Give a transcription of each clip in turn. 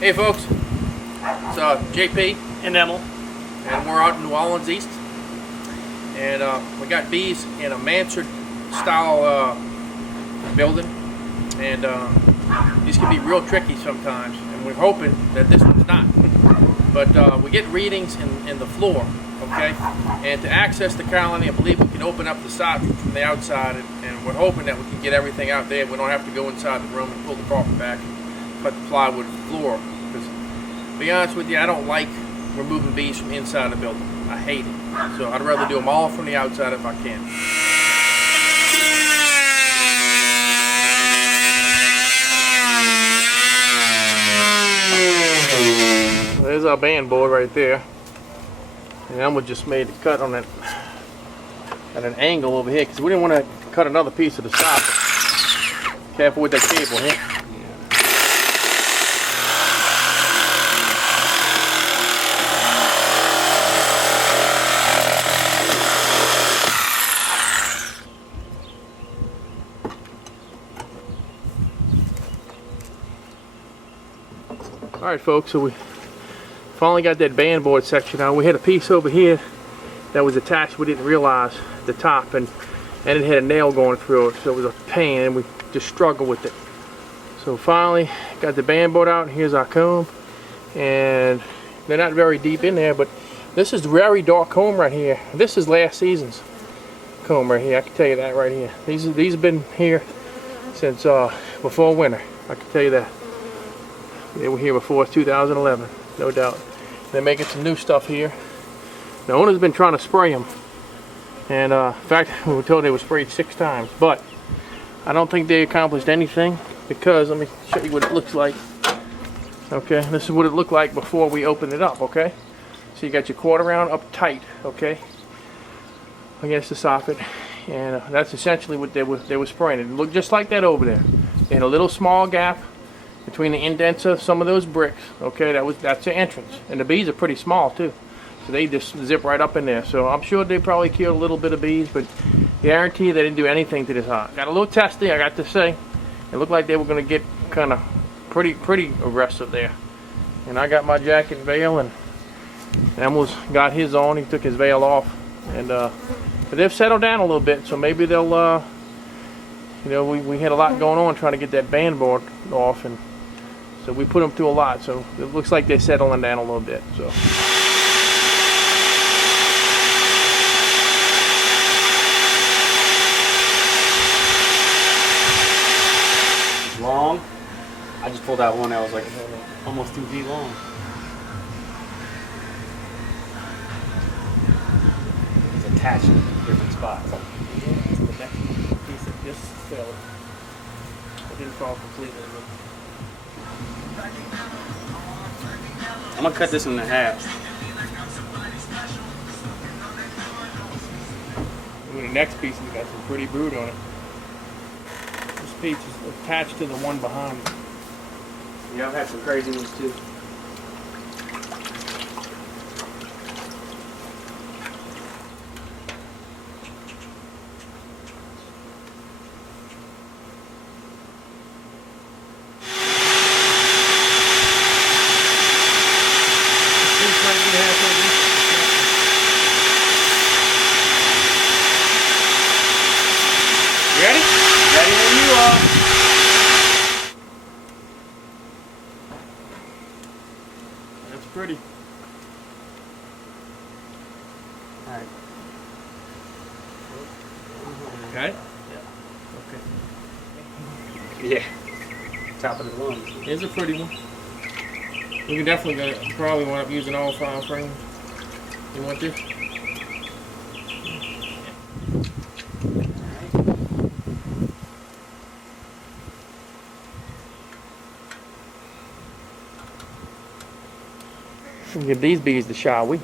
Hey folks, it's JP and Emil, and we're out in New Orleans East, and we got bees in a mansard style building, and these can be real tricky sometimes, and we're hoping that this one's not. But we get readings in the floor, okay, and to access the colony, I believe we can open up the soffit from the outside, and we're hoping that we can get everything out there. We don't have to go inside the room and pull the carpet back and cut the plywood floor. Because, to be honest with you, I don't like removing bees from inside the building. I hate it. So I'd rather do them all from the outside if I can. There's our band board right there. And Emil just made a cut on it at an angle over here because we didn't want to cut another piece of the soffit. Careful with that cable here. Alright folks, so we finally got that band board section out. We had a piece over here that was attached, we didn't realize, at the top, and it had a nail going through it, so it was a pain and we just struggled with it. So finally got the band board out, and here's our comb, and they're not very deep in there, but this is very dark comb right here. This is last season's comb right here, I can tell you that right here. These have been here since before winter, I can tell you that. They were here before 2011, no doubt. They're making some new stuff here. The owner's been trying to spray them, and in fact, we were told they were sprayed 6 times, but I don't think they accomplished anything because, let me show you what it looks like. Okay, this is what it looked like before we opened it up, okay? So you got your quarter round up tight, okay, against the soffit, and that's essentially what they were spraying. It looked just like that over there. They had a little small gap between the indents of some of those bricks, okay, that's the entrance, and the bees are pretty small too, so they just zip right up in there. So I'm sure they probably killed a little bit of bees, but guarantee you they didn't do anything to this hive. Got a little testy, I got to say. It looked like they were going to get kind of pretty aggressive there, and I got my jacket and veil, and Emil's got his on. He took his veil off, and but they've settled down a little bit, so maybe they'll you know, we had a lot going on trying to get that band board off, and so we put them through a lot, so it looks like they're settling down a little bit. So it's long. I just pulled out one that was like almost 2 feet long. It's attached in different spots. the next piece of this fell. It didn't fall completely. I'm gonna cut this in half. And the next piece has got some pretty brood on it. This piece is attached to the one behind it. Yeah, I've had some crazy ones too. Ready? Ready when you are. That's pretty. Alright. Okay? Yeah. Yeah. Top of the lungs. Here's a pretty one. We can definitely probably wind up using all 5 frames. You want this? We'll give these bees to Shawi.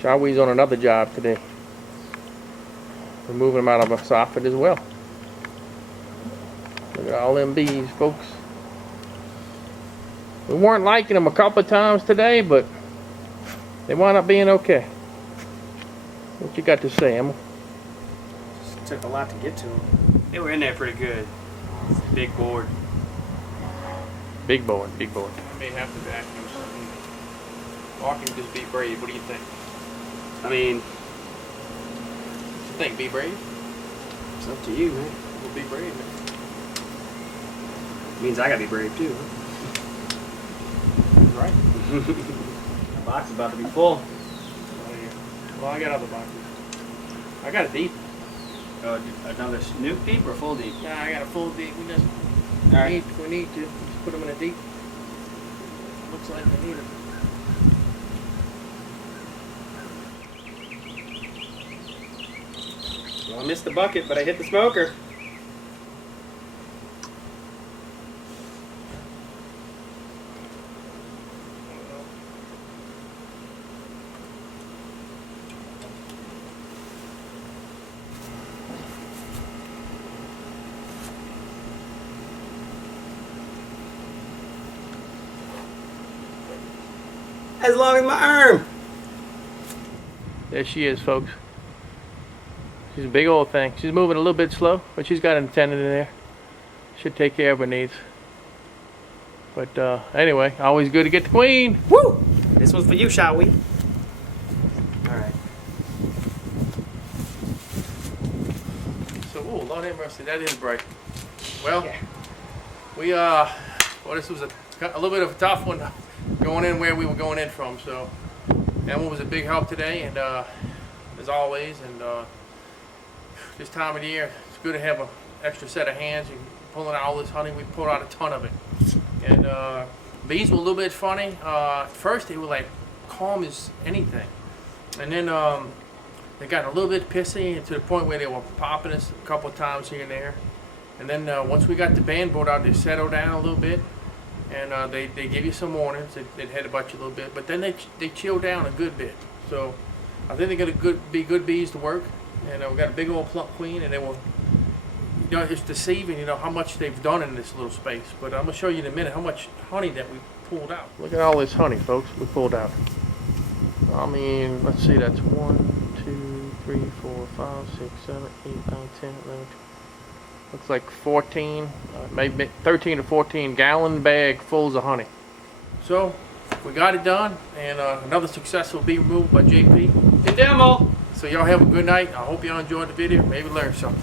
Shawi's on another job today. We're moving them out of a soffit as well. Look at all them bees, folks. We weren't liking them a couple of times today, but they wound up being okay. What you got to say, Emil? Just took a lot to get to them. They were in there pretty good. Big board. Big boy, big boy. I may have to vacuum something. Or I can just be brave. What do you think? I mean, What you think? Be brave? it's up to you, man. We'll be brave, man. Means I gotta be brave too. Right. The box is about to be full. Well, I got other boxes. I got a deep. Another nuke deep or full deep? Nah, I got a full deep. We just Alright. we need to just put them in a deep. Looks like we need it. Well, I missed the bucket, but I hit the smoker. As long as my arm. There she is, folks. She's a big old thing. She's moving a little bit slow, but she's got an attendant in there. Should take care of her needs. But anyway, always good to get the queen. Woo! This one's for you, shall we? Alright. So, oh, Lord have mercy, that is bright. Well, Yeah. we well, this was a little bit of a tough one going in where we were going in from. So, that one was a big help today, and as always, and this time of the year, it's good to have an extra set of hands. You pulling out all this honey, we pulled out a ton of it, and bees were a little bit funny. At first, they were like calm as anything, and then they got a little bit pissy to the point where they were popping us a couple of times here and there. And then once we got the band board out, they settled down a little bit, and they give you some warnings. They'd headbutt you a little bit, but then they chill down a good bit. So I think they're gonna be good bees to work. And we got a big old plump queen, and they will. You know, it's deceiving, you know, how much they've done in this little space. But I'm gonna show you in a minute how much honey that we pulled out. Look at all this honey, folks. We pulled out. I mean, let's see. That's 1, 2, 3, 4, 5, 6, 7, 8, 9, 10, 11. Looks like 14, maybe 13 to 14 gallon bag fulls of honey. So we got it done, and another successful bee removed by JP. Good demo! So y'all have a good night. I hope y'all enjoyed the video. Maybe learned something.